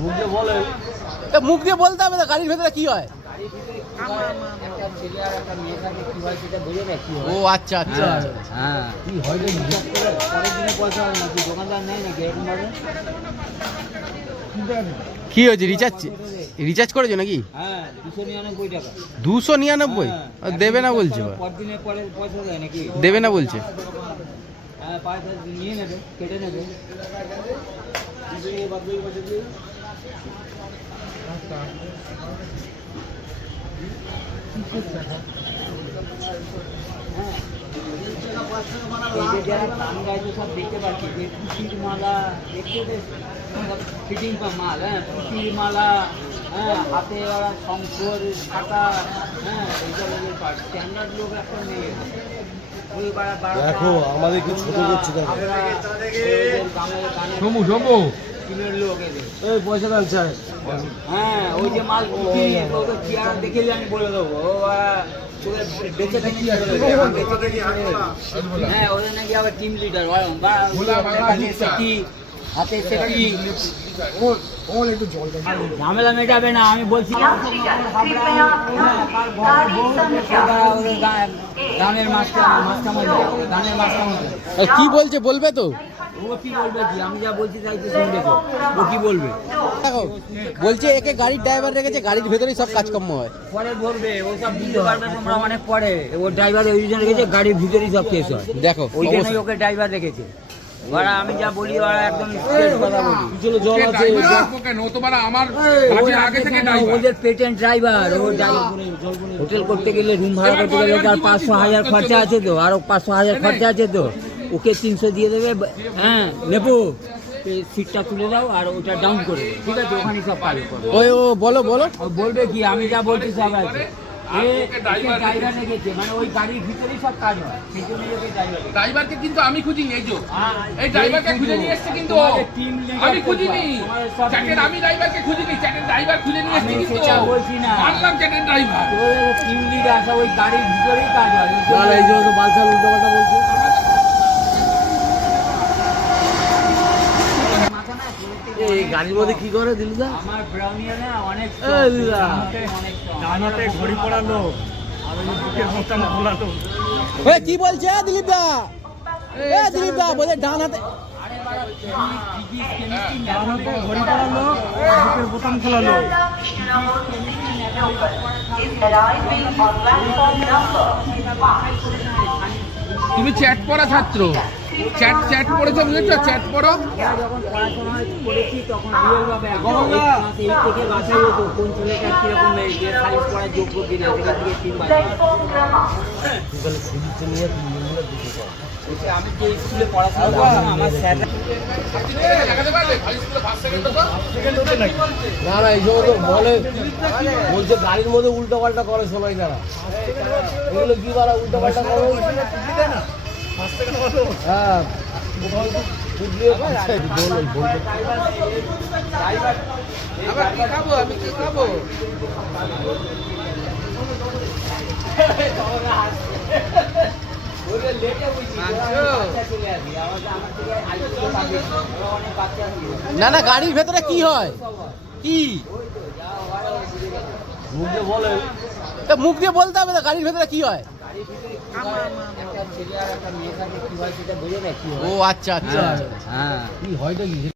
মুখ দিয়ে বলে, মুখ দিয়ে বলতে হবে না গাড়ির ভেতরে কি হয়। ও আচ্ছা আচ্ছা। হ্যাঁ কি হয় পরের দিনে পয়সা হয় নাকি দোকানদার নেয় নাকি এরকম ভাবে? কি হয়েছে, রিচার্জ করেছো নাকি? হ্যাঁ 299 টাকা। 299? দেবে না বলছে, পরদিনের পরে পয়সা দেয় নাকি? দেবে না বলছে। হ্যাঁ পয়সা নিয়ে নেবে, কেটে নেবে। সব দেখতে পাচ্ছি যে পুঁতির মালা দেখতে ফিটিং মাল, হ্যাঁ পুঁতির মালা, হ্যাঁ হাতে ওরা শঙ্কর ছাতা, হ্যাঁ এইসব স্ট্যান্ডার্ড লোক একটা নেই। দেখো আমাদের কি ছোট করছে, দেখো পয়সা দাম চাই। হ্যাঁ ওই যে মাল দেখে আমি বলে দেবো, হ্যাঁ ওদের নাকি আবার টিম লিডার হাতে ঝামেলা মেটাবে না। আমি বলছি গানের মাস্টার কি বলছে, বলবে তো? ও কি বলবে, কি আমি যা বলছি তাই তো শুনবে তো, ও কি বলবে? দেখো বলছে একে গাড়ির ড্রাইভার রেখেছে, গাড়ির ভেতরেই সব কাজকর্ম হয়। পরে ধরবে ও সব বুঝতে পারবে তোমরা অনেক পরে। ও ড্রাইভার ওই জন্য রেখেছে, গাড়ির ভিতরেই সব কেস হয়। দেখো ওই জন্যই ওকে ড্রাইভার রেখেছে। ওরা আমি যা বলি ওরা একদম স্ট্রেট কথা বলি। জল আছে ওদের পেটেন্ট ড্রাইভার। ও হোটেল করতে গেলে, রুম ভাড়া করতে গেলে তার 500,000 খরচা আছে তো, আরো 500,000 খরচা আছে তো। ওকে 300 দিয়ে দেবে, হ্যাঁ নেবো, সিটটা তুলে দাও আর ওটা ডাউন করে দেবে, ঠিক আছে? ওখানে সব কাজ করবে। ওই ও বলো বলবে কি আমি যা বলছি সব আছে। ড্রাইভার রেখেছে, মানে ওই গাড়ির ভিতরেই সব কাজ হয়, সেই জন্য ড্রাইভারকে কিন্তু আমি খুঁজিনি, এই যে এই ড্রাইভারকে খুঁজে নিয়ে এসেছে, কিন্তু আমি খুঁজিনি চ্যাটের, আমি ড্রাইভারকে খুঁজিনি, চ্যাটের ড্রাইভার খুঁজে নিয়ে এসেছে, কিন্তু বলছি না মানলাম চ্যাটের ড্রাইভার। টিম লিডার আছে, ওই গাড়ির ভিতরেই কাজ হয়। এই জন্য তো বালছাল উল্টোপাল্টা বলছে। এই গাড়ির মধ্যে কি করে দিলুদা? আমার ব্রাউনিয়া না অনেক ডানাতে ঘড়ি পড়া লোক আর ওই বুকের বোতাম খোলা লোক। কি বলছে দিলীপ দা? দিলীপ দা বলে ডান হাতে ডানাতে ঘড়ি পড়া লোক, বুকের বোতাম খোলা লোক। তুমি চ্যাট পড়া ছাত্র, চ্যাট পড়েছো, বুঝেছো? চ্যাট পড়ো। যখন পড়াশোনা করেছি তখন রিয়েল ভাবে এই থেকে বাছাই হতো কোন ছেলেটা কিরকম সাইন্স পড়ার যোগ্য কিনা, সেখান থেকে 3 বাছাই। আমি যে স্কুলে পড়াশোনা করতাম আমার স্যার না না এই জন্য তো বলছে গাড়ির মধ্যে উল্টো পাল্টা করে সবাই, যারা এগুলো কি বারা উল্টো পাল্টা করে। হ্যাঁ না না গাড়ির ভেতরে কি হয়, কি মুখ দিয়ে বলে, মুখ দিয়ে বলতে হবে না গাড়ির ভেতরে কি হয়। একটা ছেলে আর একটা মেয়ে থাকে, কি হয় সেটা বোঝে না কি হয়। ও আচ্ছা আচ্ছা। হ্যাঁ কি হয়টা কি